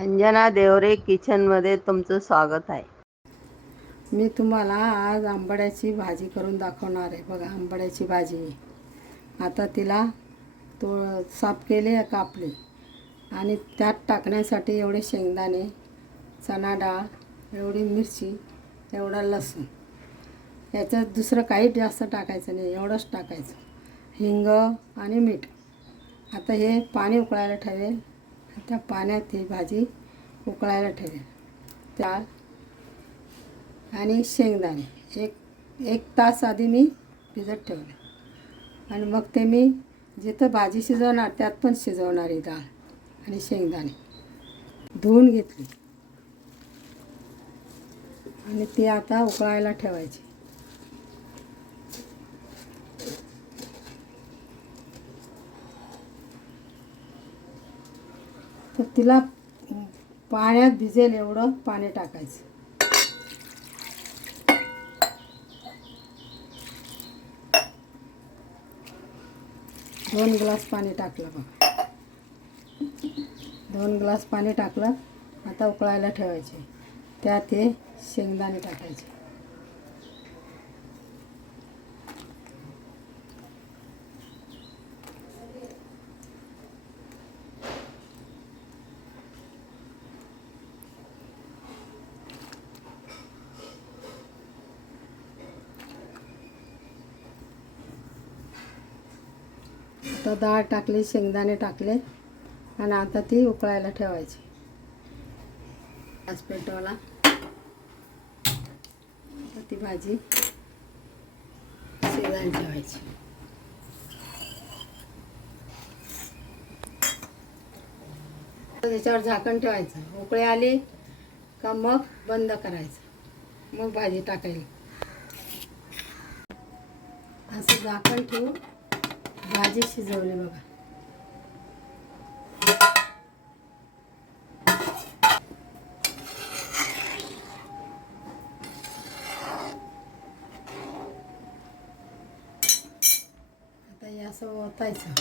अंजना देवरे किचनमध्ये तुमचं स्वागत आहे. मी तुम्हाला आज आंबाड्याची भाजी करून दाखवणार आहे. बघा आंबाड्याची भाजी. आता तिला तो साफ केले कापले आणि त्यात टाकण्यासाठी एवढे शेंगदाणे चणा डाळ एवढी मिरची एवढा लसूण. याच्यात दुसरं काही जास्त टाकायचं नाही. एवढंच टाकायचं. हिंग आणि मीठ. आता हे पाणी उकळायला ठेवेल. त्या पाण्यात ही भाजी उकळायला ठेवेल. त्या आणि शेंगदाणे. एक एक तास आधी मी भिजत ठेवले. आणि मग ते मी जिथं भाजी शिजवणार त्यात पण शिजवणार डाळ आणि शेंगदाणे धुवून घेतली. आणि ती आता उकळायला ठेवायची. तर तिला पाण्यात भिजेल एवढं पाणी टाकायचं. दोन ग्लास पाणी टाकलं बघ. दोन ग्लास पाणी टाकलं आता उकळायला ठेवायचे. त्यात हे शेंगदाणे टाकायचे. आता डाळ टाकली शेंगदाणे टाकले आणि आता ती उकळायला ठेवायची. गॅस पेटवला आता ती भाजी शेंगदाणे ठेवायची. त्याच्यावर झाकण ठेवायचं. उकळे आली का मग बंद करायचं. मग भाजी टाकायला असं झाकण ठेवून भाजी शिजवली बघा. आता हे असं ओतायचं.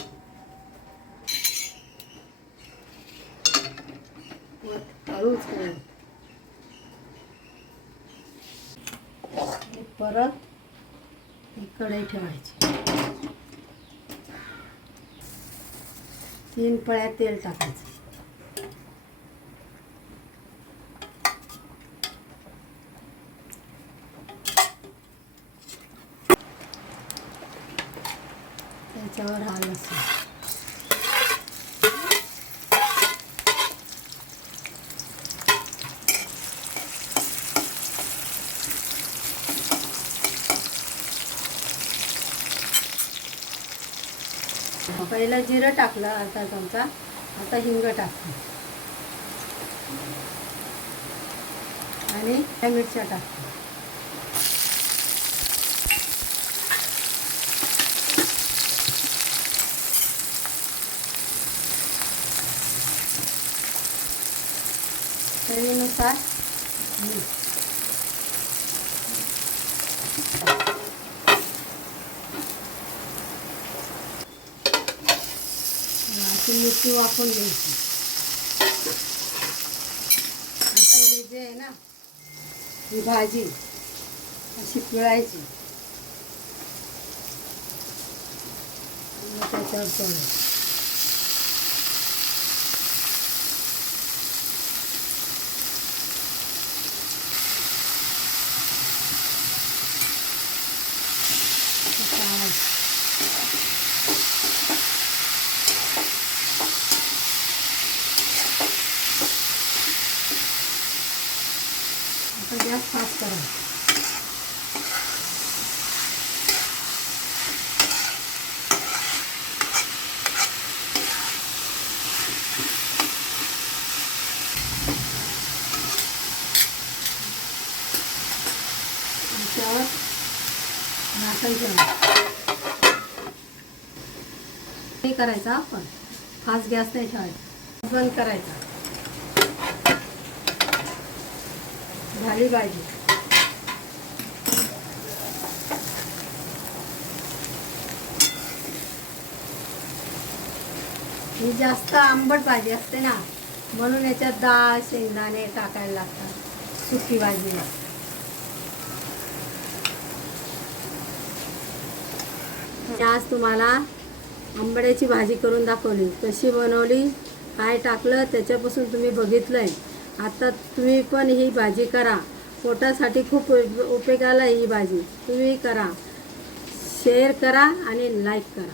परत ही कढई ठेवायची. तीन पळ्या तेल टाकायचं. त्याच्यावर हा लसूण. पहिलं जिरं टाकलं अर्धा चमचा. आता हिंग टाकतो. आणि ह्या मिरच्या टाकतो. चवीनुसार मीठ मिरची वाफून घ्यायची. आता हे जे आहे ना ही भाजी अशी पिळायची. त्याच्यावर सोडायची आता गॅस फास्ट करा. त्यावर झाकण ठेवा करायचं आपण. फास्ट गॅस नाही ठेवायचा. बंद करायचा. झाली भाजी. ही जास्त आंबट भाजी असते ना म्हणून याच्यात डाळ शेंगदाणे टाकायला लागतात सुकी भाजीला. मी आज तुम्हाला आंबड्याची भाजी करून दाखवली. कशी बनवली काय टाकलं त्याच्यापासून तुम्ही बघितलंय. आता तुम्ही पण ही भाजी करा. पोटासाठी खूप उपयोगाला ही भाजी. तुम्ही करा. शेअर करा आणि लाईक करा.